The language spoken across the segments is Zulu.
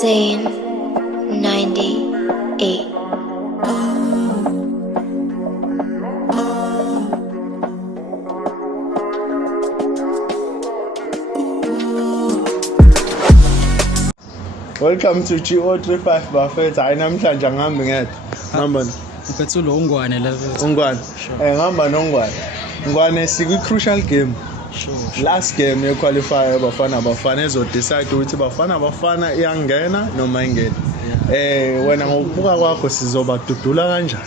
Zane 98. Welcome to GO35 Buffet. Hayi namhlanje angihambi ngedwa. Ngihamba Uphethe lo ungwane la mfethu. ungwane. Ngihamba nongwane. Ngwane sikwi crucial game. Sure. Last game ye qualifier Bafana ezo decide ukuthi Bafana iyangena noma ingene. Wena ngokubuka kwakho sizobadudula kanjani?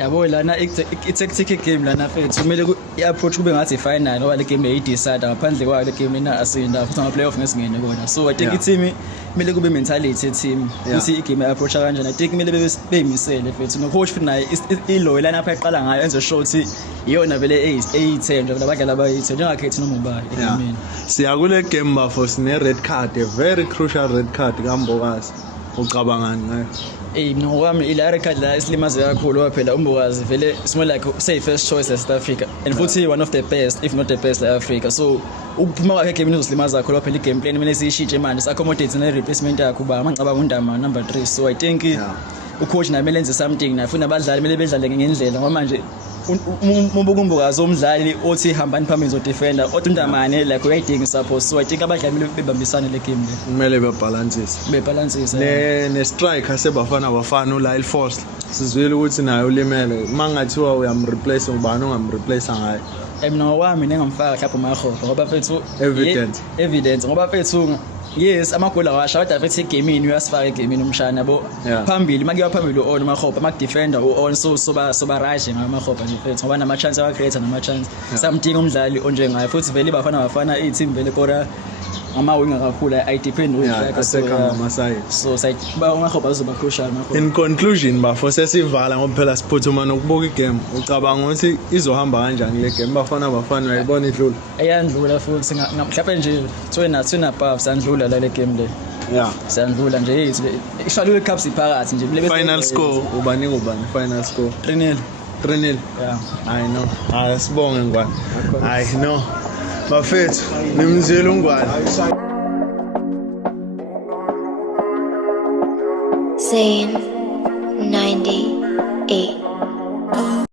Yabo lana i-tactic game lana mfethu kumele i-approach kube ngathi i-final ngoba le game yayidecide ngaphandle kwayo le game ina asinda futhi ama-playoff ngesingene kona. So I think i-team kumele kube mentality ye-team ukuthi i-game i-approach kanjani. I think kumele beyimisele mfethu no-coach futhi naye ilo lana apha eqala ngayo enze sure ukuthi iyona vele eyi-10 nje abadlali abayi-10 njengakhethi noma ubani egameni. Siya kule game bafo sine red card, a very crucial red card kaMbokazi. Ucabangani ngayo? Mina ngokwami ila record la isilimaze kakhulu ngoba phela uMbokazi vele it's more like say first choice South Africa and futhi one of the best if not the best la Africa. So ukuphuma kwakhe game uzosilimaza kakhulu phela i-game plan kumele siyishintshe manje accommodate ne replacement yakhe uba mangicabanga uNdama number 3. So I think ucoach naye kumele enze something naye futhi abadlali kumele bedlale ngendlela ngoba manje umbukumbukazi omdlali othi hambani phambili zo defender othi uNdamane like uyayidinga support. So I think abadlali kumele bebambisane le game le Kumele bebalansise. Ne striker sebafana uLyle Force sizwile ukuthi naye ulimele mangathiwa uyamreplace ubani ongamreplace ngayo. Mina ngokwami nengamfaka mhlawumbe uMakhoba ngoba mfethu evidence ngoba mfethu yes amagoli awasha kodwa mfethu egamini uyasifaka egamini umshana yabo phambili makuyiwa phambili on uMakhoba makudefender on soba right ngaMakhoba nje mfethu ngoba nama chance aba-create nama chance samdinga umdlali onjengayo futhi vele bafana i-team vele kora ama-winger kakhulu I depend so uMakhoba uzoba crucial Makhoba. In conclusion bafo sesivala ngoba phela siphuthuma nokubuka igame. Ucabanga ukuthi izohamba kanjani le game? Bafana uyayibona idlula? Eyandlula futhi mhlawumbe nje 2 above sandlula la le game le. Sandlula nje yithi ishadule cups iphakathi nje final score ubani final score 3-0. I know. Sibonge ngwane. I know. Bafethu nimzile ungwane. Zane 98.